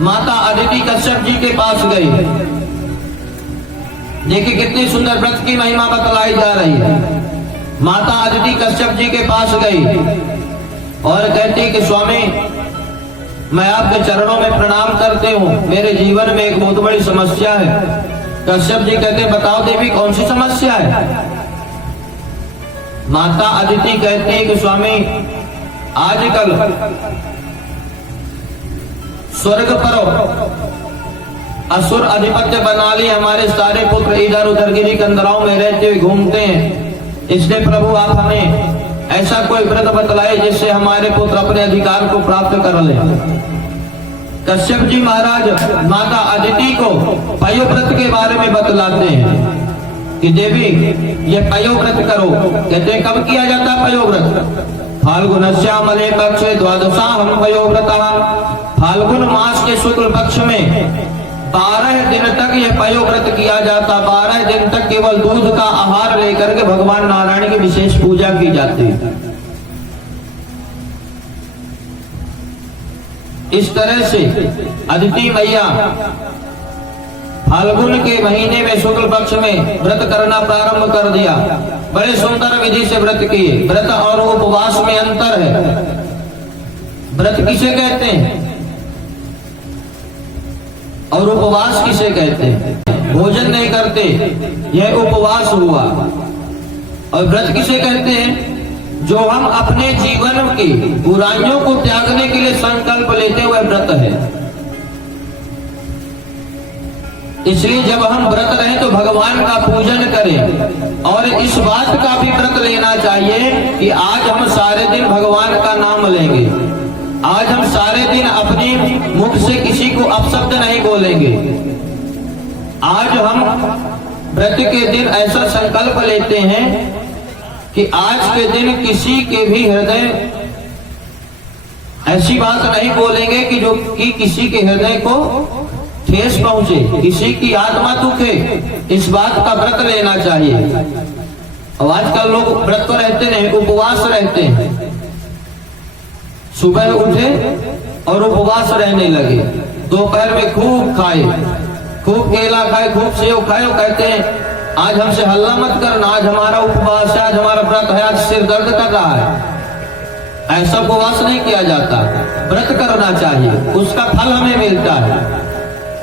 माता अदिति कश्यप जी के पास गई। देखिए कितनी सुंदर व्रत की महिमा बतलाई जा रही है। माता अदिति कश्यप जी के पास गई और कहती कि स्वामी, मैं आपके चरणों में प्रणाम करती हूँ, मेरे जीवन में एक बहुत बड़ी समस्या है। कश्यप जी कहते, बताओ देवी, कौन सी समस्या है? माता अदिति कहती है कि स्वामी, आजकल स्वर्ग पर असुर अधिपत्य बना लिए, हमारे सारे पुत्र इधर उधर गिरी कंदराओं में रहते हुए घूमते हैं। इसलिए प्रभु आप हमें ऐसा कोई व्रत बतलाए जिससे हमारे पुत्र अपने अधिकार को प्राप्त कर ले। कश्यप जी महाराज माता अदिति को पयोव्रत के बारे में बतलाते हैं कि देवी ये पयोव्रत करो। कहते हैं कब किया जाता है पयोव्रत? फाल्गुनस्यामले पक्षे द्वादशाहं पयोव्रतः। फाल्गुन मास के शुक्ल पक्ष में 12 दिन तक यह पयोव्रत किया जाता। 12 दिन तक केवल दूध का आहार लेकर के भगवान नारायण की विशेष पूजा की जाती है। इस तरह से अदिति मैया फाल्गुन के महीने में शुक्ल पक्ष में व्रत करना प्रारंभ कर दिया। बड़े सुंदर विधि से व्रत किए। व्रत और उपवास में अंतर है। व्रत किसे कहते हैं और उपवास किसे कहते हैं? भोजन नहीं करते, यह उपवास हुआ। और व्रत किसे कहते हैं? जो हम अपने जीवन की बुराइयों को त्यागने के लिए संकल्प लेते हुए व्रत है। इसलिए जब हम व्रत रहें तो भगवान का पूजन करें और इस बात का भी व्रत लेना चाहिए कि आज हम सारे दिन भगवान का नाम लेंगे। आज हम सारे दिन अपनी मुख से किसी को अपशब्द नहीं बोलेंगे। आज हम व्रत के दिन ऐसा संकल्प लेते हैं कि आज के दिन किसी के भी हृदय ऐसी बात नहीं बोलेंगे कि जो कि किसी के हृदय को ठेस पहुंचे, किसी की आत्मा दुखे। इस बात का व्रत लेना चाहिए। और आजकल लोग व्रत तो रहते नहीं, उपवास रहते हैं। सुबह उठे और उपवास रहने लगे। दोपहर में खूब खाए, खूब केला खाए, खूब सेव खाए। कहते हैं आज हमसे हल्ला मत करना, आज हमारा उपवास है, आज हमारा व्रत है, आज सिर दर्द कर रहा है। ऐसा उपवास नहीं किया जाता। व्रत करना चाहिए, उसका फल हमें मिलता है।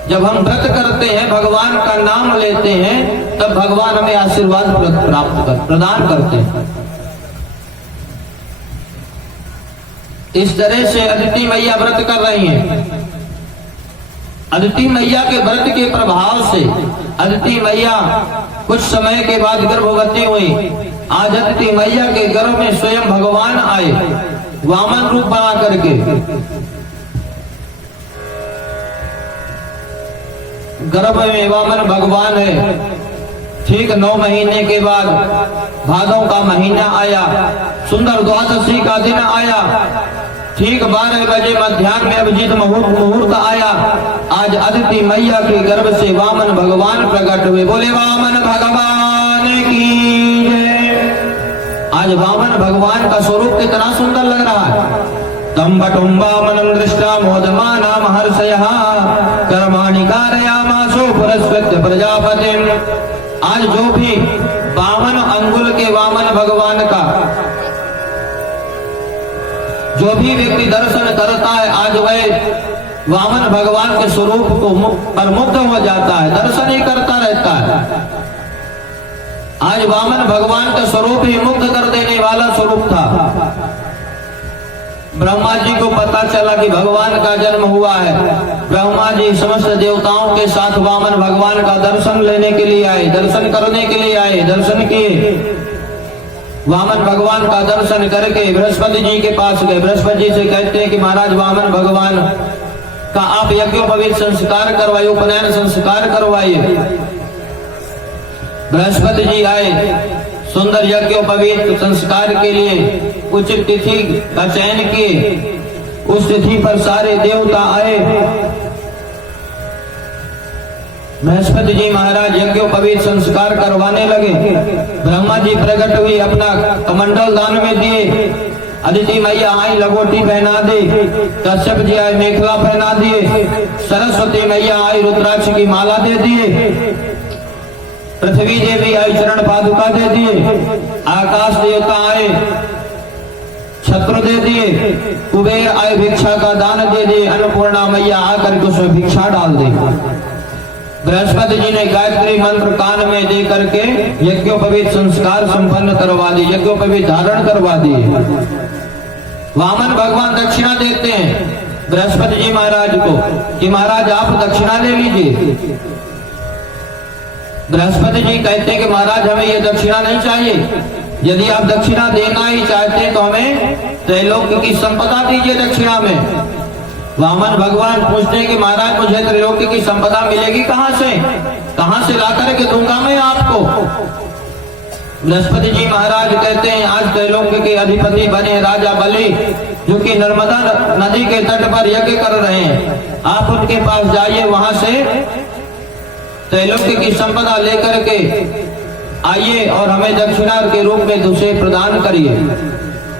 जब हम व्रत करते हैं, भगवान का नाम लेते हैं, तब भगवान हमें आशीर्वाद प्रदान करते हैं। इस तरह से अदिति मैया व्रत कर रही हैं। अदिति मैया के व्रत के प्रभाव से अदिति मैया कुछ समय के बाद गर्भवती हुई। आज अदिति मैया के गर्भ में स्वयं भगवान आए, वामन रूप बना करके। गर्भ में वामन भगवान है। ठीक 9 महीने के बाद भादों का महीना आया, सुंदर द्वादशी का दिन आया। ठीक 12 बजे मध्याह्न में अभिजीत मुहूर्त आया। आज अदिति मैया के गर्भ से वामन भगवान प्रकट हुए। बोले वामन भगवान की जय। आज वामन भगवान का स्वरूप कितना सुंदर लग रहा है। तम बटुम वामनं दृष्टा मोदमाना महर्षयः कर्माणि कारयामासो पुरस्कृत्य प्रजापतिम्। आज जो भी 52 अंगुल के वामन भगवान का जो भी व्यक्ति दर्शन करता है, आज वह वामन भगवान के स्वरूप को पर मुग्ध हो जाता है, दर्शन ही करता रहता है। आज वामन भगवान का स्वरूप ही मुग्ध कर देने वाला स्वरूप था। ब्रह्मा जी को पता चला कि भगवान का जन्म हुआ है। ब्रह्मा जी समस्त देवताओं के साथ वामन भगवान का दर्शन लेने के लिए आए, दर्शन करने के लिए आए। दर्शन किए, वामन भगवान का दर्शन करके बृहस्पति जी के पास गए। बृहस्पति जी से कहते हैं कि महाराज वामन भगवान का आप यज्ञोपवीत संस्कार करवाइए, उपनयन संस्कार करवाइए। बृहस्पति जी आए, सुंदर यज्ञोपवीत संस्कार के लिए उचित तिथि का चयन किए। उस तिथि पर सारे देवता आए। बृहस्पति जी महाराज यज्ञोपवीत संस्कार करवाने लगे। ब्रह्मा जी प्रकट हुए, अपना कमंडल दान में दिए। अदिति मैया आई लंगोटी पहना दी, कश्यप जी आए मेखला पहना दिए, सरस्वती मैया आई रुद्राक्ष की माला दे दिए, पृथ्वी देवी आई चरण पादुका दे दिए, आकाश देवता आए छत्र दे दिए, कुबेर आए भिक्षा का दान दे दिए, अन्नपूर्णा मैया आकर के उसमें भिक्षा डाल दी। बृहस्पति जी ने गायत्री मंत्र कान में दे करके यज्ञोपवीत संस्कार संपन्न करवा दिए, यज्ञोपवीत धारण करवा दिए। वामन भगवान दक्षिणा देते हैं बृहस्पति जी महाराज को कि महाराज आप दक्षिणा ले लीजिए। बृहस्पति जी कहते हैं कि महाराज हमें ये दक्षिणा नहीं चाहिए, यदि आप दक्षिणा देना ही चाहते हैं तो हमें त्रैलोक्य की संपदा दीजिए दक्षिणा में। वामन भगवान पूछते हैं कि महाराज मुझे त्रैलोक्य की संपदा मिलेगी कहां से ला करके दूंगा मैं आपको। बृहस्पति जी महाराज कहते हैं आज त्रैलोक्य के अधिपति बने राजा बलि, जो कि नर्मदा नदी के तट पर यज्ञ कर रहे हैं, आप उनके पास जाइए, वहां से त्रैलोक्य की संपदा लेकर के आइए और हमें दक्षिणा के रूप में उसे प्रदान करिए।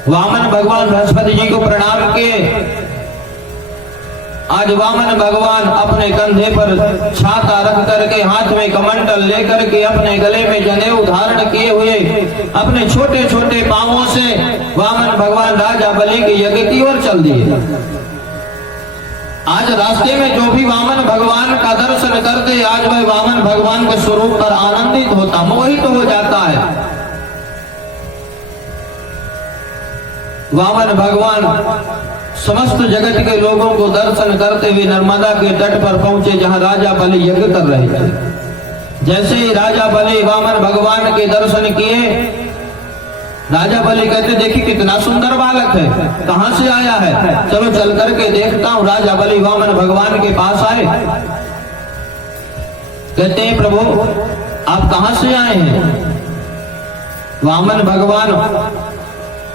वामन भगवान बृहस्पति जी को प्रणाम किए। आज वामन भगवान अपने कंधे पर छाता रख करके हाथ में कमंडल लेकर के अपने गले में जनेऊ धारण किए हुए अपने छोटे छोटे पांवों से वामन भगवान राजा बलि के यज्ञ की ओर चल दिए। आज रास्ते में जो भी वामन भगवान का दर्शन करते आज वह वामन भगवान के स्वरूप पर आनंदित होता, मोहित हो जाता है। वामन भगवान समस्त जगत के लोगों को दर्शन करते हुए नर्मदा के तट पर पहुंचे जहां राजा बलि यज्ञ कर रहे थे। जैसे ही राजा बलि वामन भगवान के दर्शन किए, राजा बलि कहते देखिए कितना सुंदर बालक है, कहां से आया है, चलो चल करके देखता हूं। राजा बलि वामन भगवान के पास आए, कहते हैं प्रभु आप कहां से आए हैं। वामन भगवान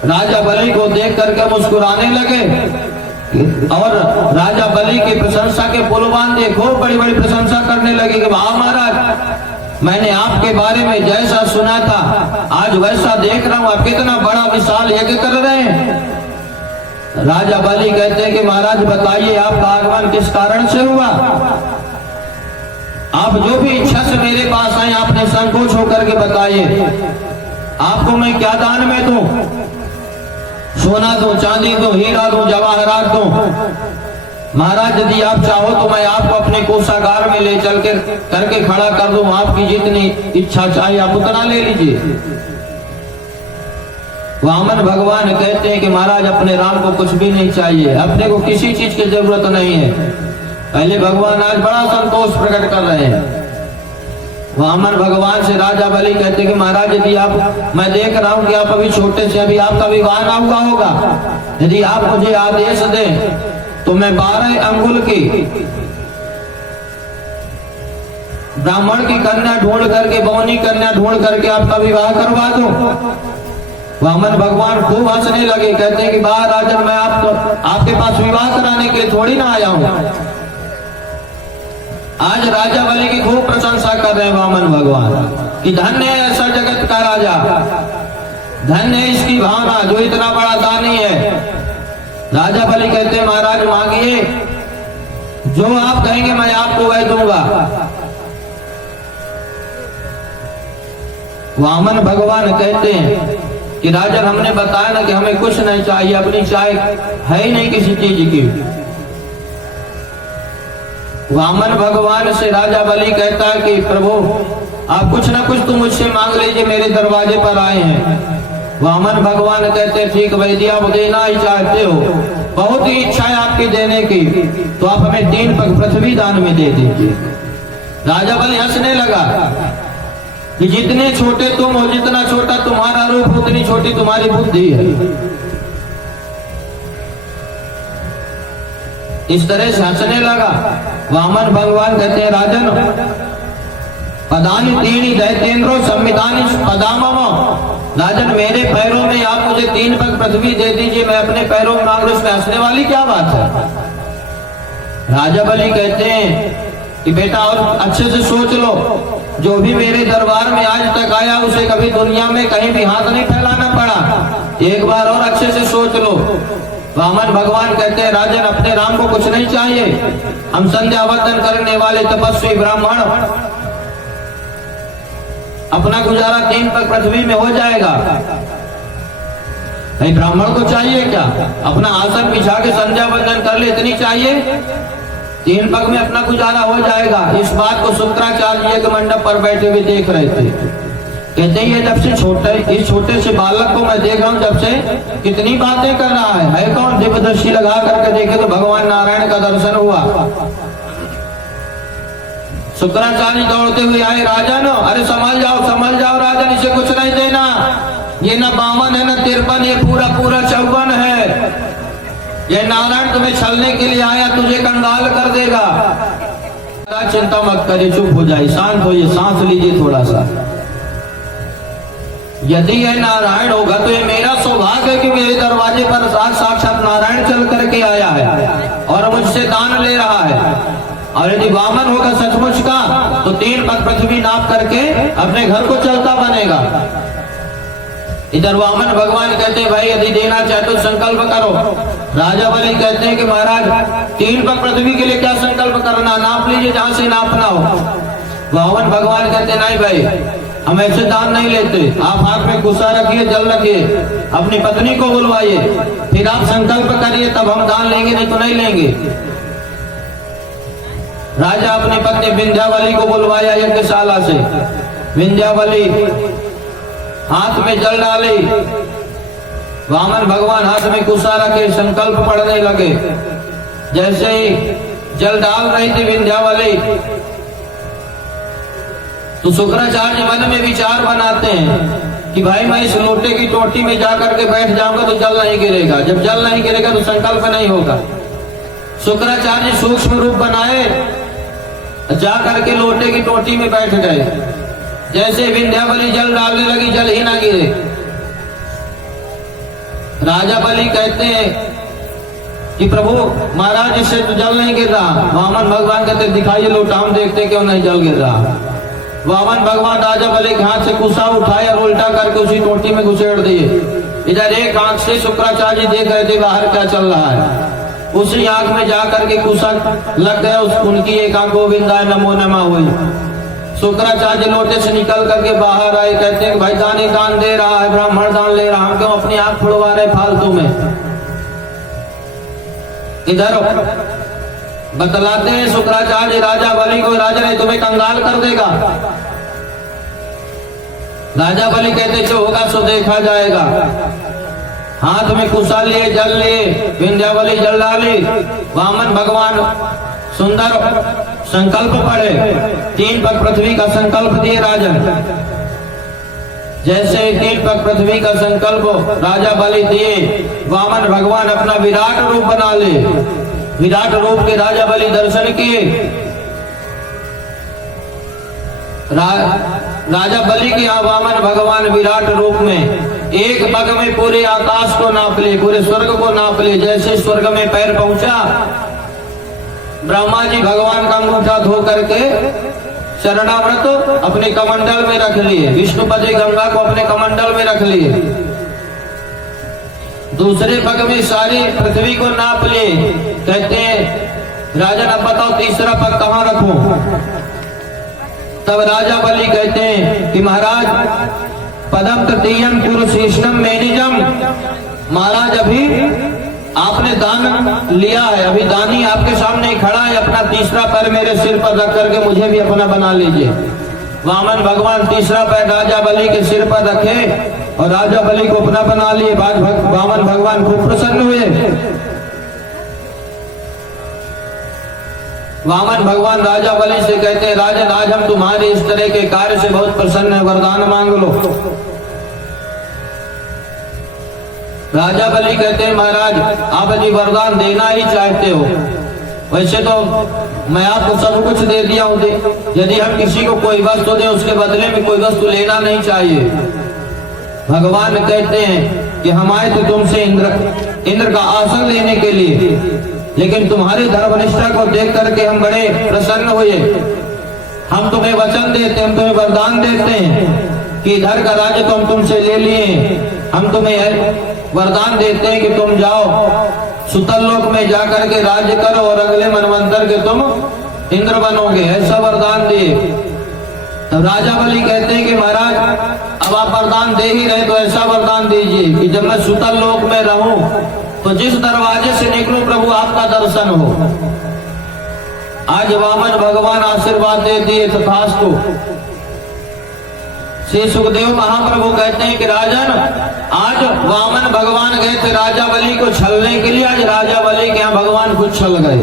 राजा बलि को देख करके मुस्कुराने लगे और राजा बलि की प्रशंसा के पुलवान देखो बड़ी बड़ी प्रशंसा करने लगे कि वाह महाराज मैंने आपके बारे में जैसा सुना था आज वैसा देख रहा हूं, आप कितना बड़ा विशाल यज्ञ कर रहे हैं। राजा बलि कहते हैं कि महाराज बताइए आपका आगमन किस कारण से हुआ, आप जो भी इच्छा से मेरे पास आए आपने संकोच होकर के बताइए, आपको मैं क्या दान में दूं, सोना दूं, चांदी दूं, हीरा दूं, जवाहरात दूं। महाराज यदि आप चाहो तो मैं आपको अपने कोषागार में ले चल के करके खड़ा कर दूं, आपकी जितनी इच्छा चाहिए आप उतना ले लीजिए। वामन भगवान कहते हैं कि महाराज अपने राम को कुछ भी नहीं चाहिए, अपने को किसी चीज की जरूरत नहीं है। पहले भगवान आज बड़ा संतोष प्रकट कर रहे हैं। वामन भगवान से राजा बलि कहते कि महाराज यदि आप, मैं देख रहा हूं कि आप अभी छोटे से अभी आपका विवाह ना हुआ होगा, यदि आप मुझे आदेश दें तो मैं 12 अंगुल की ब्राह्मण की कन्या ढूंढ करके, बौनी कन्या ढूंढ करके आपका विवाह करवा दूं। वामन भगवान खूब हंसने लगे, कहते हैं कि वाह राजन मैं आपके पास विवाह कराने के लिए थोड़ी ना आया हूं। आज राजा बलि की खूब प्रशंसा कर रहे हैं वामन भगवान कि धन्य है ऐसा जगत का राजा, धन्य है इसकी भावना जो इतना बड़ा दानी है। राजा बलि कहते हैं महाराज मांगिए, जो आप कहेंगे मैं आपको वह दूंगा। वामन भगवान कहते हैं कि राजन हमने बताया ना कि हमें कुछ नहीं चाहिए, अपनी चाय है ही नहीं किसी चीज की। वामन भगवान से राजा बलि कहता है कि प्रभु आप कुछ ना कुछ तो मुझसे मांग लीजिए, मेरे दरवाजे पर आए हैं। वामन भगवान कहते हैं ठीक वैद्य आप देना ही चाहते हो, बहुत ही इच्छा है आपकी देने की, तो आप हमें 3 पग पृथ्वी दान में दे दीजिए। राजा बलि हंसने लगा कि जितने छोटे तुम हो, जितना छोटा तुम्हारा रूप उतनी छोटी तुम्हारी बुद्धि है। इस तरह से हंसने लगा। वामन भगवान कहते हैं राजन पदानी तीन दैतेन्द्रो संविधानी पदामम, राजन मेरे पैरों में आप मुझे 3 पग पृथ्वी दे दीजिए, मैं अपने पैरों में मांग लूं, इसमें हंसने वाली क्या बात है। राजा बलि कहते हैं कि बेटा और अच्छे से सोच लो, जो भी मेरे दरबार में आज तक आया उसे कभी दुनिया में कहीं भी हाथ नहीं फैलाना पड़ा, एक बार और अच्छे से सोच लो। वामन भगवान कहते हैं राजन अपने राम को कुछ नहीं चाहिए, हम संध्या वंदन करने वाले तपस्वी ब्राह्मण, अपना गुजारा 3 पग पृथ्वी में हो जाएगा। नहीं ब्राह्मण को चाहिए क्या? अपना आसन बिछा के संध्या वंदन कर ले, इतनी चाहिए, 3 पग में अपना गुजारा हो जाएगा। इस बात को शुक्राचार्य के मंडप पर बैठे हुए देख रहे थे। कहते हैं ये जब से इस छोटे से बालक को मैं देख रहा हूँ, जब से कितनी बातें कर रहा है कौन? दिव्य दृष्टि लगा करके देखे तो भगवान नारायण का दर्शन हुआ। शुक्राचार्य दौड़ते हुए आए, राजन अरे संभल जाओ राजन, इसे कुछ नहीं देना, ये न 52 है न 53, ये पूरा 54 है। ये नारायण तुम्हें छलने के लिए आया, तुझे कंगाल कर देगा। चिंता मत करिए, चुप हो जाए, शांत होइए, सांस लीजिए थोड़ा सा। यदि यह नारायण होगा तो ये मेरा सौभाग्य है कि मेरे दरवाजे पर साक्षात नारायण चल करके आया है और मुझसे दान ले रहा है। और यदि वामन होगा सचमुच का तो 3 पग पृथ्वी नाप करके अपने घर को चलता बनेगा। इधर वामन भगवान कहते हैं भाई यदि देना चाहे तो संकल्प करो। राजा बलि कहते हैं कि महाराज 3 पग पृथ्वी के लिए क्या संकल्प करना, नाप लीजिए जहां से नापना हो। वामन भगवान कहते नहीं भाई हम ऐसे दान नहीं लेते, आप हाथ में गुस्सा रखिए, जल रखिए, अपनी पत्नी को बुलवाइए, फिर आप संकल्प करिए, तब हम दान लेंगे, नहीं तो नहीं लेंगे। राजा अपनी पत्नी विंध्यावली को बुलवाया यज्ञशाला से। विंध्यावली हाथ में जल डाली, वामन भगवान हाथ में गुस्सा रखे संकल्प पढ़ने लगे। जैसे ही जल डाल रही थी विंध्यावली तो शुक्राचार्य मन में विचार बनाते हैं कि भाई मैं इस लोटे की टोटी में जाकर के बैठ जाऊंगा तो जल नहीं गिरेगा, जब जल नहीं गिरेगा तो संकल्प नहीं होगा। शुक्राचार्य सूक्ष्म रूप बनाए, जा करके लोटे की टोटी में बैठ गए। जैसे विंध्यावली जल डालने लगी, जल ही ना गिरे। राजा बलि कहते हैं कि प्रभु महाराज इससे तो जल नहीं गिर रहा। वामन भगवान कहते दिखाइए लोटा, हम देखते क्यों नहीं जल गिर रहा। वामन भगवान राजा बलि के हाथ से कुसा उठाए और उल्टा करके उसी टोटी में घुसेड़ दिए। इधर एक आंख से शुक्राचार्य देख रहे थे बाहर क्या चल रहा है, उसी आंख में जाकर के कुसा लग गया, उनकी एक आंख गोविंदाय नमो नमः हुई। शुक्राचार्य लोटे से निकल करके बाहर आए, कहते हैं भाई दान दे रहा है, ब्राह्मण दान ले रहा, हम क्यों अपनी आंख फुड़वा रहे फालतू में। इधर बतलाते हैं शुक्राचार्य राजा बलि को, राजा ने तुम्हें कंगाल कर देगा। राजा बलि कहते जो होगा सो देखा जाएगा। हाथ में कुशा लिए, जल लिए, विंध्यावली जल डाली। वामन भगवान सुंदर संकल्प पढ़े, 3 पग पृथ्वी का संकल्प दिए राजन। जैसे 3 पग पृथ्वी का संकल्प राजा बलि दिए, वामन भगवान अपना विराट रूप बना ले। विराट रूप के राजा बलि दर्शन किए। राजा बलि के वामन भगवान विराट रूप में एक पग में पूरे आकाश को नाप ले, पूरे स्वर्ग को नाप ले। जैसे स्वर्ग में पैर पहुंचा, ब्रह्मा जी भगवान का अंगूठा धो करके शरणामृत अपने कमंडल में रख लिए, विष्णुपति गंगा को अपने कमंडल में रख लिए। दूसरे पग में सारी पृथ्वी को नाप लिए। कहते हैं राजन अब बताओ तीसरा पग कहाँ रखूं? तब राजा बलि कहते हैं कि महाराज पदम तृतीयम पुरुषेष्टम मेनिजम, महाराज अभी आपने दान लिया है, अभी दानी आपके सामने खड़ा है, अपना तीसरा पैर मेरे सिर पर रख करके मुझे भी अपना बना लीजिए। वामन भगवान तीसरा पैर राजा बलि के सिर पर रखे और राजा बलि को अपना बना लिए। वामन भगवान खूब प्रसन्न हुए। वामन भगवान राजा बलि से कहते हैं राजन आज हम तुम्हारे इस तरह के कार्य से बहुत प्रसन्न है, वरदान मांग लो। राजा बलि कहते हैं महाराज आप यदि वरदान देना ही चाहते हो, वैसे तो मैं आपको सब कुछ दे दिया हूं, यदि हम किसी को कोई वस्तु दें उसके बदले में कोई वस्तु लेना नहीं चाहिए। भगवान कहते हैं कि हम आए थे तुमसे इंद्र का आसन लेने के लिए, लेकिन तुम्हारी धर्मनिष्ठा को देख करके हम बड़े प्रसन्न हुए। हम तुम्हें वचन देते हैं, हम तुम्हें वरदान देते हैं कि इधर का राज्य तो हम तुमसे ले लिए, हम तुम्हें वरदान देते हैं कि तुम जाओ सुतल लोक में जाकर के राज्य करो और अगले मनवंतर के तुम इंद्र बनोगे, ऐसा वरदान दिए। तब राजा बलि कहते हैं कि महाराज अब आप वरदान दे ही रहे तो ऐसा वरदान दीजिए कि जब मैं सुतल लोक में रहूं तो जिस दरवाजे से निकलूं प्रभु आपका दर्शन हो। आज वामन भगवान आशीर्वाद दे दिए तथास्तु। श्री सुखदेव महाप्रभु कहते हैं कि राजन आज वामन भगवान गए थे राजा बलि को छलने के लिए, आज राजा बलि के यहाँ भगवान खुद छल गए।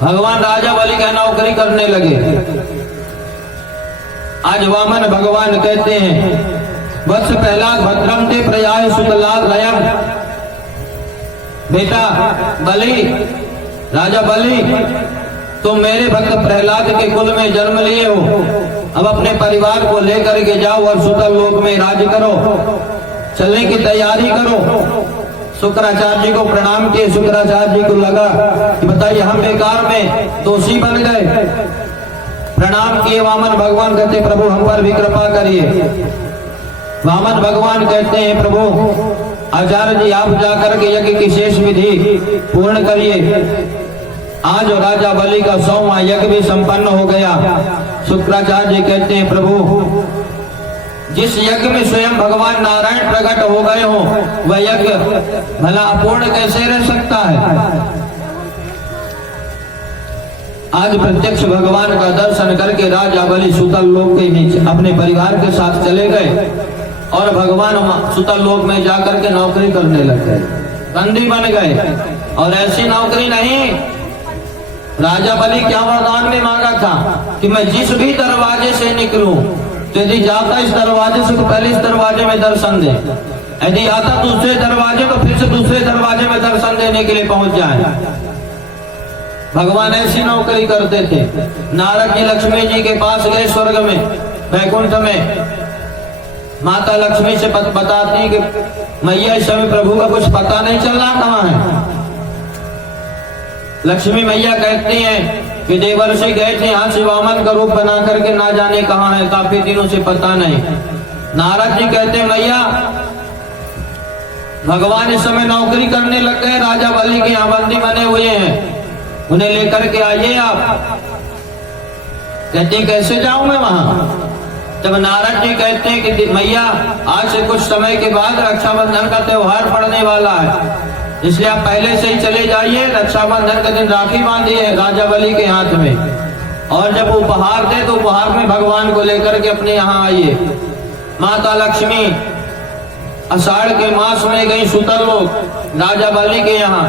भगवान राजा बलि का नौकरी करने लगे। आज वामन भगवान कहते हैं वत्स प्रहलाद भद्रम ते प्रयाय सुतलाद लयम। बेटा बलि, राजा बलि, तुम मेरे भक्त प्रहलाद के कुल में जन्म लिए हो, अब अपने परिवार को लेकर के जाओ और सुतल लोक में राज्य करो, चलने की तैयारी करो। शुक्राचार्य जी को प्रणाम किए। शुक्राचार्य जी को लगा कि बताइए हम बेकार में दोषी बन गए। प्रणाम किए। वामन भगवान कहते प्रभु हम पर भी कृपा करिए। वामन भगवान कहते हैं प्रभु आचार्य जी आप जाकर के यज्ञ की शेष विधि पूर्ण करिए। आज राजा बलि का 100वां यज्ञ भी संपन्न हो गया। शुक्राचार्य जी कहते हैं प्रभु जिस यज्ञ में स्वयं भगवान नारायण प्रकट हो गए हो वह यज्ञ भला अपूर्ण कैसे रह सकता है। आज प्रत्यक्ष भगवान का दर्शन करके राजा बलि सुतल लोक के नीचे अपने परिवार के साथ चले गए और भगवान सुतल लोक में जाकर के नौकरी करने लग गए, बंदी बन गए। और ऐसी नौकरी नहीं, राजा बलि क्या वरदान में मांगा था कि मैं जिस भी दरवाजे से निकलूं तो यदि जाता इस दरवाजे से तो पहले इस दरवाजे में दर्शन दे, यदि आता दूसरे दरवाजे तो फिर से दूसरे दरवाजे में दर्शन देने के लिए पहुंच जाए। भगवान ऐसी नौकरी करते थे। नारद जी लक्ष्मी जी के पास गए स्वर्ग में, वैकुंठ में। माता लक्ष्मी से बताती कि मैया इस समय प्रभु का कुछ पता नहीं चल रहा कहाँ है। लक्ष्मी मैया कहती हैं कि देवर्षि गए थे यहाँ से वामन का रूप बना करके ना जाने कहाँ है, काफी दिनों से पता नहीं। नारद जी कहते मैया भगवान इस समय नौकरी करने लग गए, राजा बलि के यहाँ बंदी बने हुए हैं, उन्हें लेकर के आइए आप। कहते कैसे जाऊं मैं वहां। जब नारद जी कहते हैं कि मैया आज से कुछ समय के बाद रक्षाबंधन का त्योहार पड़ने वाला है, इसलिए आप पहले से ही चले जाइए। रक्षाबंधन के दिन राखी बांधिए राजा बलि के हाथ में, और जब उपहार दे तो उपहार में भगवान को लेकर के अपने यहाँ आइए। माता लक्ष्मी आषाढ़ के मास में गई सुतल लोक राजा बलि के यहाँ।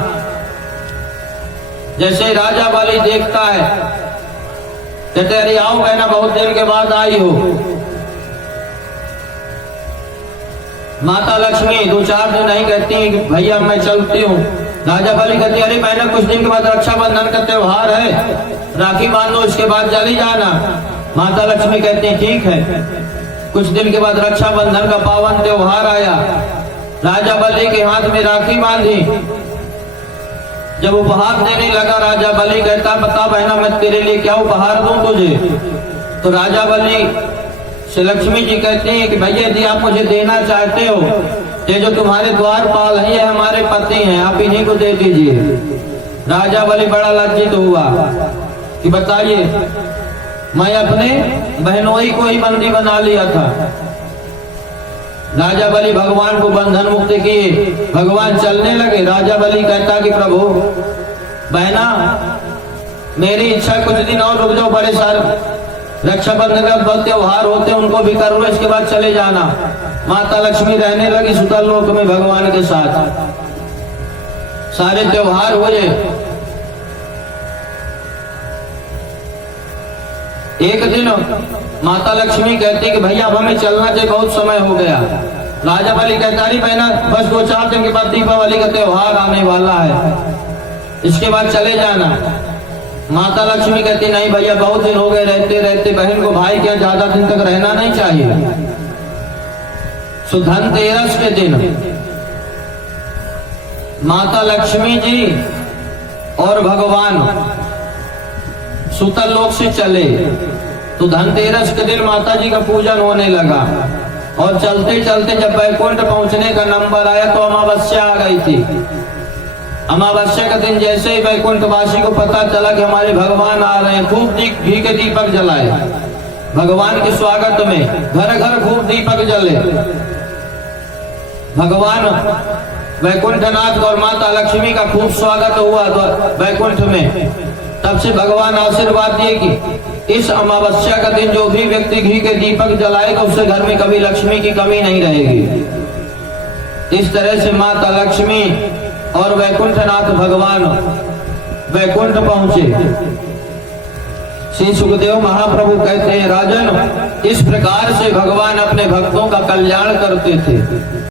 जैसे राजा बलि देखता है कहते अरे आओ बहना बहुत देर के बाद आई हो। माता लक्ष्मी 2-4 दिन नहीं कहती कि भैया मैं चलती हूँ। राजा बलि कहती अरे बहना कुछ दिन के बाद रक्षाबंधन का त्योहार है, राखी बांधो इसके बाद चली जाना। माता लक्ष्मी कहती है ठीक है। कुछ दिन के बाद रक्षाबंधन का पावन त्योहार आया, राजा बलि के हाथ में राखी बांधी। जब उपहार देने लगा राजा बलि कहता बता बहना मैं तेरे लिए क्या उपहार दूं तुझे। तो राजा बलि से लक्ष्मी जी कहती हैं कि भैया यदि आप मुझे देना चाहते हो, ये जो तुम्हारे द्वारपाल हैं ये हमारे पति हैं, आप इन्हीं को दे दीजिए। राजा बलि बड़ा लज्जित हुआ कि बताइए मैं अपने बहनोई को ही बंदी बना लिया था। राजा बलि भगवान को बंधन मुक्त किए, भगवान चलने लगे। राजा बलि कहता कि प्रभु बहना मेरी इच्छा कुछ दिन और रुक जाओ, बड़े सारे रक्षाबंधन का त्योहार होते उनको भी कर लो, इसके बाद चले जाना। माता लक्ष्मी रहने लगी सुतल लोक में भगवान के साथ। सारे त्योहार हुए। एक दिन माता लक्ष्मी कहती कि भैया अब हमें चलना चाहिए, बहुत समय हो गया। राजा बलि कहता नहीं बहना बस 2-4 दिन के बाद दीपावली का त्योहार आने वाला है, इसके बाद चले जाना। माता लक्ष्मी कहती नहीं भैया बहुत दिन हो गए रहते रहते, बहन को भाई क्या ज्यादा दिन तक रहना नहीं चाहिए। सो धनतेरस के दिन माता लक्ष्मी जी और भगवान सुतल लोक से चले, तो धनतेरस के दिन माता जी का पूजन होने लगा। और चलते चलते जब वैकुंठ पहुंचने का नंबर आया तो अमावस्या आ गई थी। अमावस्या का दिन जैसे ही वैकुंठवासी को पता चला कि हमारे भगवान आ रहे हैं, खूब घी के दीपक जलाए भगवान के स्वागत में, घर घर खूब दीपक जले। भगवान वैकुंठनाथ और माता लक्ष्मी का खूब स्वागत हुआ वैकुंठ में। तब से भगवान आशीर्वाद दिए कि इस अमावस्या का दिन जो भी व्यक्ति घी के दीपक जलाएगा उससे घर में कभी लक्ष्मी की कमी नहीं रहेगी। इस तरह से माता लक्ष्मी और वैकुंठनाथ भगवान वैकुंठ पहुंचे। श्री सुखदेव महाप्रभु कहते हैं, राजन, इस प्रकार से भगवान अपने भक्तों का कल्याण करते थे।